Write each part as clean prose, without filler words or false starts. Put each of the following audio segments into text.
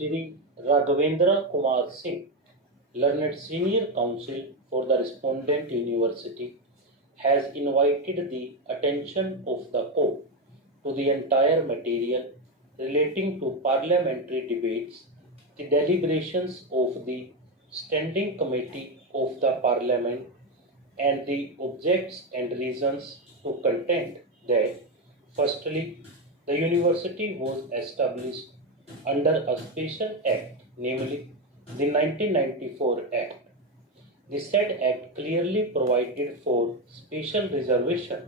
Shri Raghavendra Kumar Singh, learned senior counsel for the respondent university, has invited the attention of the court to the entire material relating to parliamentary debates, the deliberations of the Standing Committee of the Parliament, and the objects and reasons to contend that, firstly, the university was established under a special act, namely the 1994 Act. The said act clearly provided for special reservation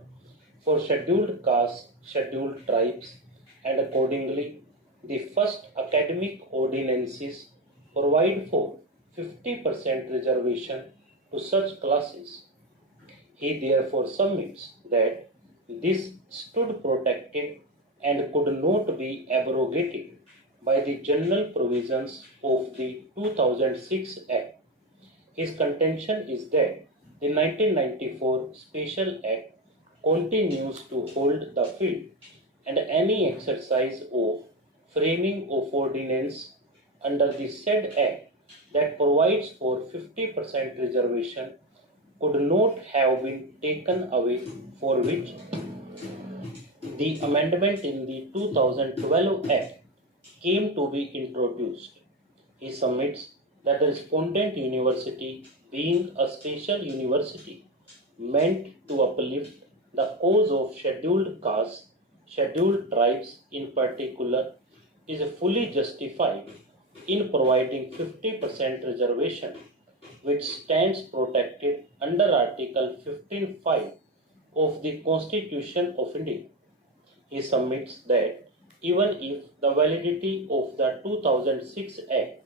for scheduled castes, scheduled tribes, and accordingly, the first academic ordinances provide for 50% reservation to such classes. He therefore submits that this stood protected and could not be abrogated by the general provisions of the 2006 Act. His contention is that the 1994 Special Act continues to hold the field, and any exercise of framing of ordinance under the said Act that provides for 50% reservation could not have been taken away, for which the amendment in the 2012 Act came to be introduced. He submits that the respondent university, being a special university meant to uplift the cause of scheduled castes, scheduled tribes in particular, is fully justified in providing 50% reservation, which stands protected under Article 15(5) of the Constitution of India. He submits that even if the validity of the 2006 Act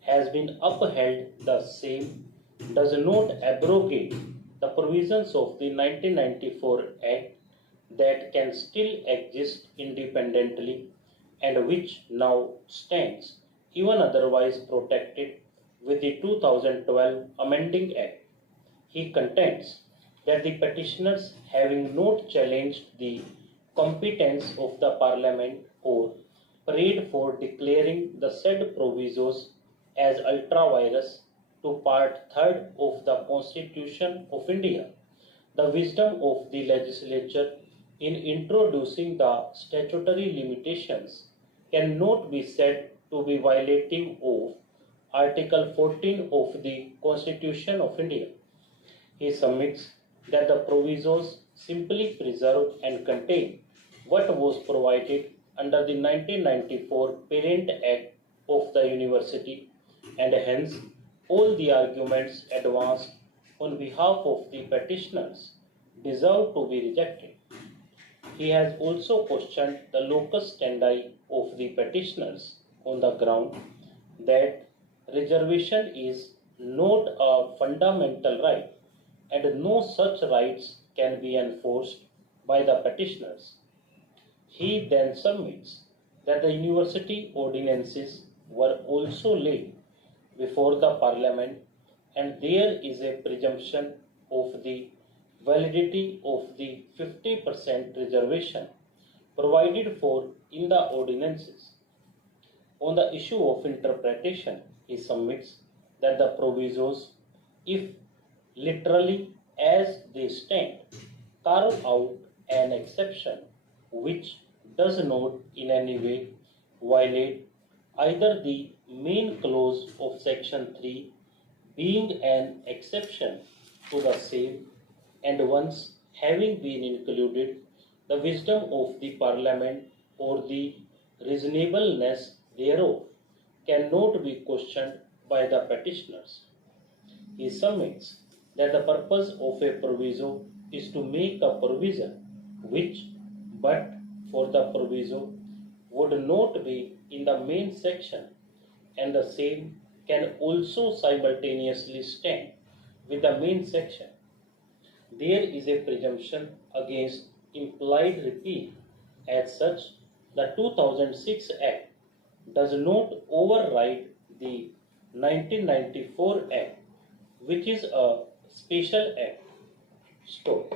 has been upheld, the same does not abrogate the provisions of the 1994 Act that can still exist independently and which now stands even otherwise protected with the 2012 Amending Act. He contends that the petitioners, having not challenged the competence of the Parliament or prayed for declaring the said provisos as ultra-virus to Part 3rd of the Constitution of India, the wisdom of the legislature in introducing the statutory limitations cannot be said to be violating of Article 14 of the Constitution of India. He submits that the provisos simply preserve and contain what was provided under the 1994 Parent Act of the University, and hence all the arguments advanced on behalf of the petitioners deserve to be rejected. He has also questioned the locus standi of the petitioners on the ground that reservation is not a fundamental right and no such rights can be enforced by the petitioners. He then submits that the university ordinances were also laid before the Parliament, and there is a presumption of the validity of the 50% reservation provided for in the ordinances. On the issue of interpretation, he submits that the provisos, if literally as they stand, carve out an exception which does not in any way violate either the main clause of Section 3, being an exception to the same, and once having been included, the wisdom of the Parliament or the reasonableness thereof cannot be questioned by the petitioners. He submits that the purpose of a proviso is to make a provision which, but for the proviso, would not be in the main section, and the same can also simultaneously stand with the main section. There is a presumption against implied repeal. As such, the 2006 Act does not override the 1994 Act, which is a special act. Stop.